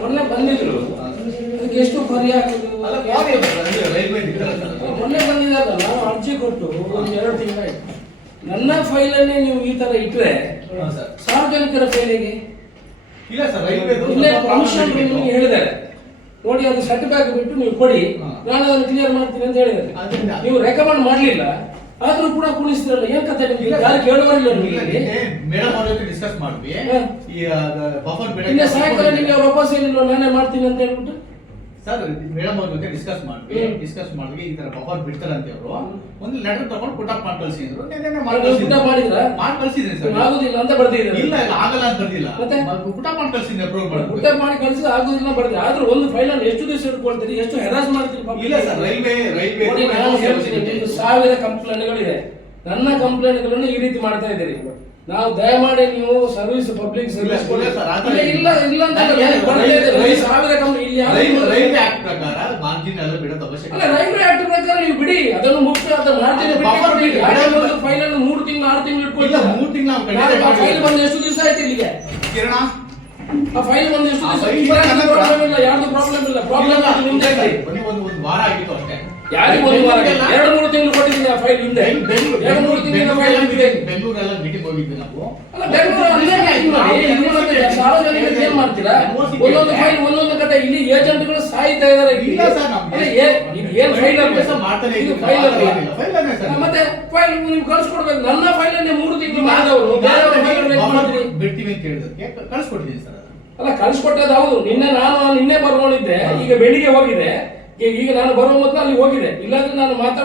ಮೊನ್ನೆ ಬಂದಿದ್ರು. ಅದಕ್ಕೆ ಎಷ್ಟು ಪರಿ ಹಾಕುದು ಅಲ್ಲ ಯಾವ್ದು ಅದು ರೈಲ್ವೆ ಇದ್ದಲ್ಲ ಸರ್ ಮೊನ್ನೆ ಬಂದಿದ್ದಲ್ಲ ನಾವು ಅರ್ಜಿ ಕೊಟ್ಟು ಒಂದು ಎರಡು ತಿಂಗಳಾಯ್ತು ನನ್ನ ಫೈಲನ್ನೇ ನೀವು ಈ ತರ ಇಟ್ರೆ ಸರ್. ಸಾರ್ವಜನಿಕರ ಫೈಲಿಗೆ ಇಲ್ಲ ಸರ್ ಹೇಳಿದ್ದಾರೆ. ನೋಡಿ ಅದು ಸೆಟ್ ಬ್ಯಾಕ್ ಬಿಟ್ಟು ನೀವು ಕೊಡಿ. ನಾನು ಅದನ್ನು ಕ್ಲಿಯರ್ ಮಾಡ್ತೀನಿ ಅಂತ ಹೇಳಿದ್ರೆ ಅದರಿಂದ- ನೀವು ರೆಕಮೆಂಡ್ ಮಾಡ್ಲಿಲ್ಲ. ಆದ್ರೂ ಕೂಡ ಕುಣಿಸ್ತಿರಲ್ಲ ಏನ್ ಕತೆ ನಿಮ್ಗೆ ಯಾರು ಕೇಳುವರಿಲ್ಲ ನಿಮಗೆ ನಿನ್ನೆ ಮೇಡಮ್ ಅವ್ರ ಜೊತೆ ಡಿಸ್ಕಸ್ ಮಾಡಿದ್ವಿ. ಹಾ. ಈ ಬಫರ್ ಸಾಯಂಕಾಲ ನಿಮಗೆ ವಾಪಸ್ ಏನಿಲ್ಲ ನಾನೇ ಮಾಡ್ತೀನಿ ಅಂತ ಹೇಳ್ಬಿಟ್ಟು? ಸರ್ ಮೇಡಮ್ ಅವ್ರ ಜೊತೆ ಡಿಸ್ಕಸ್ ಮಾಡ್ವಿ ಡಿಸ್ಕಸ್ ಮಾಡಿದ್ವಿ ಈ ತರ ಬಫರ್ ಬಿಡ್ತಾರಂತೆ ಅವರು. ಒಂದು ಲೆಟರ್ ತಗೊಂಡು ಪುಟ್ ಮಾಡಿ ಕಳ್ಸಿದ್ರು. ಮಾಡಿ ಕಳ್ಸಿದ್ದೀನಿ ಸರ್. ಆಗುದಿಲ್ಲ ಅಂತ ಬರ್ದಿದ್ದಾರೆ? ಇಲ್ಲ ಇಲ್ಲ ಆಗಲ್ಲ ಅಂತ ಬರ್ದಿಲ್ಲ. ಮತ್ತೆ? ಪುಟ್ ಮಾಡಿ ಕಳ್ಸಿದ್ದೀನಿ ಅಪ್ರೂವ್ ಮಾಡಿ ಮಾಡಿ ಮಾಡಿ ಕಳಿಸಿದ್ರೆ ಆಗುದಿಲ್ಲ ಬರ್ದಿಲ್ಲ ಆದ್ರೆ ಒಂದು ಫೈಲ್ ಅನ್ನು ಎಷ್ಟು ದಿವಸ ಇಟ್ಕೊಳ್ತೀರಿ? ಎಷ್ಟು ಹೆರಾಸ್ ಮಾಡ್ತೀರಿ? ಇಲ್ಲ ಸರ್ ರೈಲ್ವೆ ರೈಲ್ವೆ ಸಾವಿರ ಕಂಪ್ಲೇಂಟ್ಗಳಿದೆ ನನ್ನ ಕಂಪ್ಲೇಂಟ್ಗಳನ್ನು ಈ ರೀತಿ ಮಾಡ್ತಾ ಇದ್ದೀರಿ. ನಾವು ದಯಮಾಡಿ ನೀವು ಸರ್ವಿಸ್ ಪಬ್ಲಿಕ್ ಸರ್ವಿಸ್ ಇಲ್ಲ, ಇಲ್ಲ ಸರ್, ಇಲ್ಲ ಇಲ್ಲ ಇಲ್ಲ. ಅಂತ ಬರ್ತಾ ಸಾವಿರ ಕಂಪ್ನಿ ಇಲ್ಲಿ ಯಾರು ರೈಲ್ವೆ ಇಲ್ಲ. ರೈಲ್ವೆ ಆಕ್ಟ್ ಪ್ರಕಾರ ಮಾರ್ಜಿನ್ ಎಲ್ಲ ಬಿಡೋದು ಅವಶ್ಯಕ ಅಲ್ಲ ರೈಲ್ವೆ ಆಕ್ಟ್ ಪ್ರಕಾರ ನೀವು ಬಿಡಿ. ಅದನ್ನು ಅದು buffer ಬಿಡಿ. ಒಂದು ಫೈಲ್ ಅನ್ನು ಮೂರು ತಿಂಗಳು ಆರು ತಿಂಗಳು ಇಲ್ಲ ಇಟ್ಕೊಳ್ತೀರಾ ಮೂರು ತಿಂಗಳು ನಾವು ಕಡಿಮೆ ಆ ಫೈಲ್ ಬಂದು ಎಷ್ಟು ದಿವಸ ಆಯ್ತು ಇಲ್ಲಿಗೆ? ಕಿರಣ? ಆ ಫೈಲ್ ಬಂದು ಎಷ್ಟು ಆ ದಿವಸ file ಬಂದು ಪ್ರಾಬ್ಲಮ್ ಇಲ್ಲ ಯಾರ್ದು ಪ್ರಾಬ್ಲಮ್ ಇಲ್ಲ. ಪ್ರಾಬ್ಲಮ್ ನಿಮ್ದೇ ಇದೆ. ಬನ್ನಿ ಒಂದು ಒಂದು ವಾರ ಆಗಿತ್ತು ಅಷ್ಟೇ. ಯಾರಿಗೆ ಒಂದು ವಾರ ಎರಡು ಮೂರು ತಿಂಗಳು ಕೊಟ್ಟಿದ್ದೀನಿ ಆ ಫೈಲ್ ಹಿಂದೆ ಎರಡು ಮೂರು ತಿಂಗಳ ಫೈಲ್ ಇದೆ ಬೆಂಗಳೂರೆಲ್ಲ ಮೀಟಿಂಗ್ ಹೋಗಿದ್ವಿ ನಾವು ಅಲ್ಲ ಬೆಂಗಳೂರು ಸಾರ್ವಜನಿಕರಿಗೆ ಏನ್ ಮಾಡ್ತೀರಾ ಒಂದೊಂದು ಫೈಲ್ ಒಂದೊಂದು ಕಡೆ ಇಲ್ಲಿ ಏಜೆಂಟ್ಗಳು ಸಾಯ್ತಾ ಇದಾರೆ ಇಲ್ಲಿ. ಸರ್, ಏನ್ ಫೈಲ್ ಮಾಡ್ತಾರೆ ಇದು ಫೈಲ್. ಮತ್ತೆ ಫೈಲ್ ನೀವು ಕಳ್ಸ್ಕೊಡ್ಬೇಕು ನನ್ನ ಫೈಲ್ ಅನ್ನೇ ಮೂರು ತಿಂಗಳು ಮಾಡಿದವರು ಬೇರೆಯವ್ರ ಫೈಲ್ ಬಿಡ್ತೀವಿ ಅಂತ ಹೇಳಿದಕ್ಕೆ ಕಳ್ಸಿಕೊಟ್ಟಿದ್ದೀನಿ ಸರ್ ಅಲ್ಲ ಕಳ್ಸ್ಕೊಟ್ಟದ್ದು ಹೌದು ನಿನ್ನೆ ನಾನು ನಿನ್ನೆ ಬರ್ಕೊಂಡಿದ್ದೆ ಈಗ ಬೆಳಿಗ್ಗೆ ಹೋಗಿದೆ ಈಗ ನಾನು ಬರುವ ಮೊದಲು ಅಲ್ಲಿ ಹೋಗಿದೆ. ಇಲ್ಲಾಂದ್ರೆ ನಾನು ಮಾಡಿ.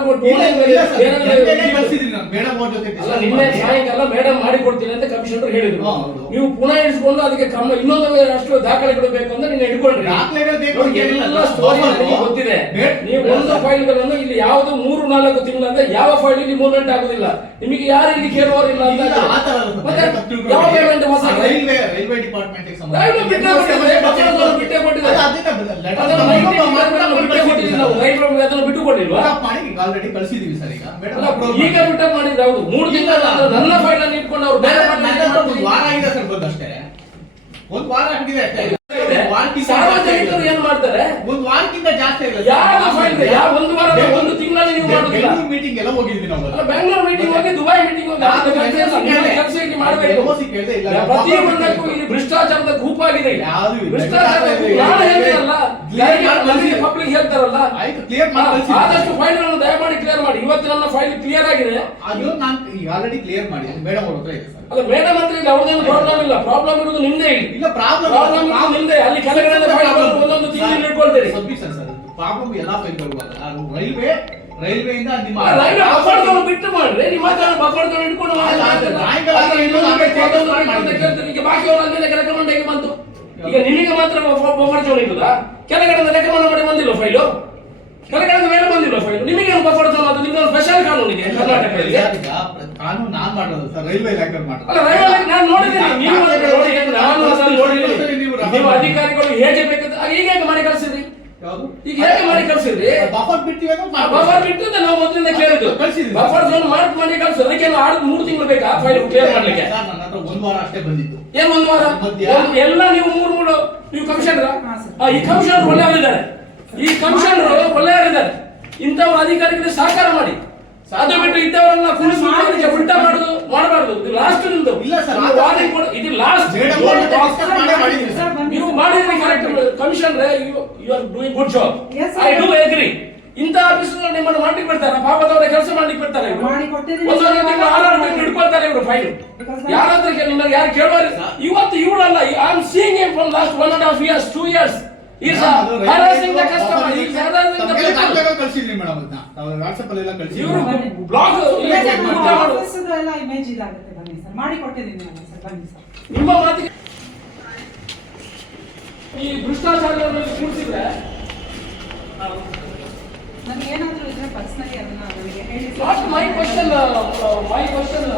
ಸಾಯಂಕಾಲ ಮೇಡಮ್ ಮಾಡಿ ಕೊಡ್ತೀನಿ ಅಂತ ಕಮಿಷನರ್ ಹೇಳಿದ್ರು. ನೀವು ಪುನಃ ಇಳಿಸ್ಕೊಂಡು ಅದಕ್ಕೆ ಕ್ರಮ ಇನ್ನೊಂದು ಅಷ್ಟು ದಾಖಲೆ ಬೇಕು ಅಂದ್ರೆ ನೀವು ಇಟ್ಕೊಂಡ್ರಿ ದಾಖಲೆಗಳು ಬೇಕು ಅಂತ ಏನಿಲ್ಲ. ಎಲ್ಲ ಸ್ಟೋರಿ ಬಫರ್ ಗೊತ್ತಿದೆ. ಬೇಡ- ನೀವು ಒಂದು. ಫೈಲ್ಗಳನ್ನು ಇಲ್ಲಿ ಯಾವುದು ಮೂರು ನಾಲ್ಕು ತಿಂಗಳಂದ್ರೆ ಯಾವ ಫೈಲ್ ಇಲ್ಲಿ ಮೂವ್ಮೆಂಟ್ ಆಗುದಿಲ್ಲ. ನಿಮಗೆ ಯಾರು ಇಲ್ಲಿ ಕೇಳುವವರಿಲ್ಲ ಅಂತ ಇಲ್ಲ, ಆ ಥರ ಅಲ್ಲ ಸರ್. ಮತ್ತೆ ತಪ್ಪು ತಿಳ್ಕೊಬೇಡಿ. ಯಾವ ಪೇಮೆಂಟ್ ಹೊಸ ರೈಲ್ವೆ ರೈಲ್ವೆ ಡಿಪಾರ್ಟ್ಮೆಂಟ್ ರೈಲ್ವೆ ಬಿಟ್ಟೇ ಕೊಟ್ಟಿದ್ದಾರೆ, ಬಫರ್ ಬಿಟ್ಟೇ ಕೊಟ್ಟಿದ್ದಾರೆ. ಅದನ್ನು ನೈನ್ಟೀನ್ ಡಿಪಾರ್ಟ್ಮೆಂಟ್ ಬಿಟ್ಟೇ ಕೊಟ್ಟಿದ್ದೀವಿ. ನಾವು ರೈಲ್ವೆ ಅದನ್ನು ಬಿಟ್ಟು ಕೊಟ್ಟಿಲ್ವಾ? ಮಾಡಿ ಈಗ ಆಲ್ರೆಡಿ ಕಳಿಸಿದೀವಿ ಸರ್ ಈಗ. ಅಲ್ಲ, ಈಗ ಬಿಟ್ಟ ಮಾಡಿದ್ರೆ ಹೌದು. ಮೂರು ತಿಂಗಳ ನನ್ನ ಫೈಲ್ ಅನ್ನು ಇಟ್ಕೊಂಡು ಅವ್ರು ಬೇರೆ ಒಂದು ವಾರ ಆಗಿದೆ ಸರ್ ಒಂದು ವಾರ ಆಗಿದೆ ಅಷ್ಟೇ ಒಂದು ವಾರಕ್ಕಿಂತ ಜಾಸ್ತಿ ಸಾರ್ವಜನಿಕರು ಆಗಿದೆ. ಏನ್ ಮಾಡ್ತಾರೆ ಒಂದು ವಾರಕ್ಕಿಂತ ಫೈನ್ ಯಾರು ಒಂದು ವಾರ ಒಂದು ತಿಂಗಳಲ್ಲಿ ನೀವು ಮಾಡೋದಿಲ್ಲ? ಮೀಟಿಂಗ್ ಎಲ್ಲ ಹೋಗಿದ್ವಿ ನಾವು ಅಲ್ಲ ಬೆಂಗಳೂರು ಮೀಟಿಂಗ್ ಹೋಗಿ ದುಬೈ ಮೀಟಿಂಗ್ ಹೋಗಿ ಅದು ಅದಕ್ಕೆ ಕೆಲಸ ಇಲ್ಲ. ಕೇಳಿದೆ. ಕೆಲಸ ಇಲ್ಲಿ ಮಾಡಬೇಕು. ಇಲ್ಲ, ಪ್ರತಿ ಒಂದಕ್ಕೂ ಇಲ್ಲಿ ಭ್ರಷ್ಟಾಚಾರದ ಕೂಪಾಗಿದೆ ಇಲ್ಲ. ಭ್ರಷ್ಟಾಚಾರದ ನಾನು ಹೇಳ್ತೀನಲ್ಲ Clear ಮಾಡಿ ಪಬ್ಲಿಕ್ ಹೇಳ್ತಾರಲ್ಲ? ಆಯ್ತು ಕ್ಲಿಯರ್ ಮಾಡಿ ಆದಷ್ಟು ಫೈಲ್ಗಳನ್ನು ದಯಮಾಡಿ ಕ್ಲಿಯರ್ ಮಾಡಿ. ಇವತ್ತು ನನ್ನ ಫೈಲ್ ಕ್ಲಿಯರ್ ಆಗಿದೆ. ಅದು ನಾನು ಆಲ್ರೆಡಿ ಕ್ಲಿಯರ್ ಮಾಡಿ. ಮೇಡಮ್ ಅವ್ರ ಹತ್ರ ಇದೆ ಸರ್ ಅಲ್ಲ ಮೇಡಮ್ ಹತ್ರ ಇಲ್ಲ ಅವ್ರದ್ದೇನು ಪ್ರಾಬ್ಲಮ್ ಇಲ್ಲ. ಪ್ರಾಬ್ಲಮ್ ಇರೋದು ನಿಮ್ದೇ ಇಲ್ಲಿ. ಪ್ರಾಬ್ಲಮ್ ನಿಮ್ದೇ. ಅಲ್ಲಿ ಕೆಲಗಡೆ ಒಂದೊಂದು ತಿಂಗಳು ಇಟ್ಕೊಳ್ತೀರಿ. ಸಬ್ಮಿಷನ್ ಸರ್ ಪ್ರಾಬ್ಲಮ್ ಎಲ್ಲ ಅದು ರೈಲ್ವೆ ರೈಲ್ವೆಯಿಂದ ನಿಮ್ಮ ಬಿಟ್ಟು ಮಾಡ್ರಿ. ನಿಮ್ಮ ನಾವೇ ಬೇಕು, ಬಂತು? ಈಗ ನಿಮಗೆ ಮಾತ್ರ ಇರುದಾ ಕೆಳಗಡೆ ರೆಕಮೆಂಡ್ ಮಾಡಿ ಬಂದಿಲ್ಲ ಫೈಲು ಕೆಳಗಡೆ ಮೇಲೆ ಬಂದಿಲ್ಲ ಫೈಲು ನಿಮಗೆ ಬಫರ್ ಜೋನ್ ಅದು? ನಿಮ್ಗೆ ಸ್ಪೆಷಲ್ ಕರ್ನಾಟಕದಲ್ಲಿ. ಕಾನೂನು ನಾನ್ ಮಾಡೋದು ಸರ್ ರೈಲ್ವೆ ಇಲಾಖೆ ಮಾಡೋದು ಅಲ್ಲ ರೈಲ್ವೆ ನಾನು ನೋಡಿದ್ದೀನಿ. ನೀವು ನಾನು ನೋಡಿದ್ದೀನಿ. ನೀವು ಅಧಿಕಾರಿಗಳು ಹೇಗೆ ಆಗ ಈಗ ಹೇಗೆ ಮಾಡಿ ಕಳ್ಸಿದ್ರಿ? ಯಾವುದು? ಈಗ ಹೇಗೆ ಮಾಡಿ ಕಳ್ಸಿದ್ರಿ? ಬಫರ್ ಆ ಬಫರ್ ಬಿಟ್ಟು ಅಂತ ನಾವು ಮೊದಲಿಂದ ಕೇಳಿದ್ದು ಕಳ್ಸಿದ್ವಿ ಬಫರ್ ಝೋನ್ ಮಾರ್ಕ್ ಮಾಡಿ ಕಳ್ಸು ಅದಕ್ಕೆ ಆರು ಮೂರು ತಿಂಗಳು ಬೇಕಾ ಫೈಲ್ ಕ್ಲಿಯರ್ ಮಾಡ್ಲಿಕ್ಕೆ? ಸರ್ ನನ್ನ ಹತ್ರ ಒಂದ್ ವಾರ ಅಷ್ಟೇ ಬಂದಿತ್ತು ಏನ್ ಒಂದು ವಾರ? ಎಲ್ಲ ನೀವು ಮೂರು ಮೂರು ನೀವು ಕಮಿಷನರ್ ಈ ಕಮಿಷನರ್ ಒಳ್ಳೆಯವರಿದ್ದಾರೆ. ಈ ಕಮಿಷನರ್ ಒಳ್ಳೆಯವರಿದ್ದಾರೆ. ಇಂಥವ್ರ ಅಧಿಕಾರಿಗಳಿಗೆ ಸಹಕಾರ ಮಾಡಿ. ಸಾಧ್ಯ ಬಿಟ್ಟು ಇದ್ದವರನ್ನ ಕುಣಿಸಿ ಉಲ್ಟಾ ಮಾಡುದು ಮಾಡಬಾರ್ದು ಇದು ಲಾಸ್ಟ್ ನಿಮ್ದು ಇಲ್ಲ ಸರ್, ಕೊಡು. ಇದು ಲಾಸ್ಟ್ ಮಾಡೇ. ನೀವು ಮಾಡಿದ್ರಿ correct commissioner you are doing good job. I do agree ಇಂಥ ಆಫೀಸರ್ ನಿಮ್ಮನ್ನು ಮಾಡ್ಲಿಕ್ಕೆ ಬಿಡ್ತಾರೆ. ಪಾಪದವರ ಕೆಲಸ ಮಾಡ್ಲಿಕ್ಕೆ ಬಿಡ್ತಾರೆ. ಮಾಡಿ ಒಂದೊಂದು. ತಿಂಗಳು ಆರಾರು ತಿಂಗಳು ಇಟ್ಕೊಳ್ತಾರೆ ಇವರು ಫೈಲ್ Because ಯಾರ ಹತ್ರ ನಿಮ್ಮಲ್ಲಿ ಯಾರು ಕೇಳುವರು ಇವತ್ತು ಇವಳಲ್ಲ I am seeing him from last one and half years two years ಇವರು ಬ್ಲಾಗ್ ಮಾಡು ಇಮೇಜ್ ಇದಾಗುತ್ತೆ. ಬನ್ನಿ ಸರ್. ಮಾಡಿ ಕೊಟ್ಟಿದ್ದೀನಿ ನಾನು ಸರ್. ಬನ್ನಿ ಸರ್. ನಿಮ್ಮ ಮಾತಿಗೆ ಈ ಭ್ರಷ್ಟಾಚಾರದಲ್ಲಿ ಕೂರಿಸಿದ್ರೆ ನನಗೆ ಏನಾದರೂ ಇದ್ರೆ ಪರ್ಸನಲಿ ಅದನ್ನ ನನಗೆ ಹೇಳಿ not my question my question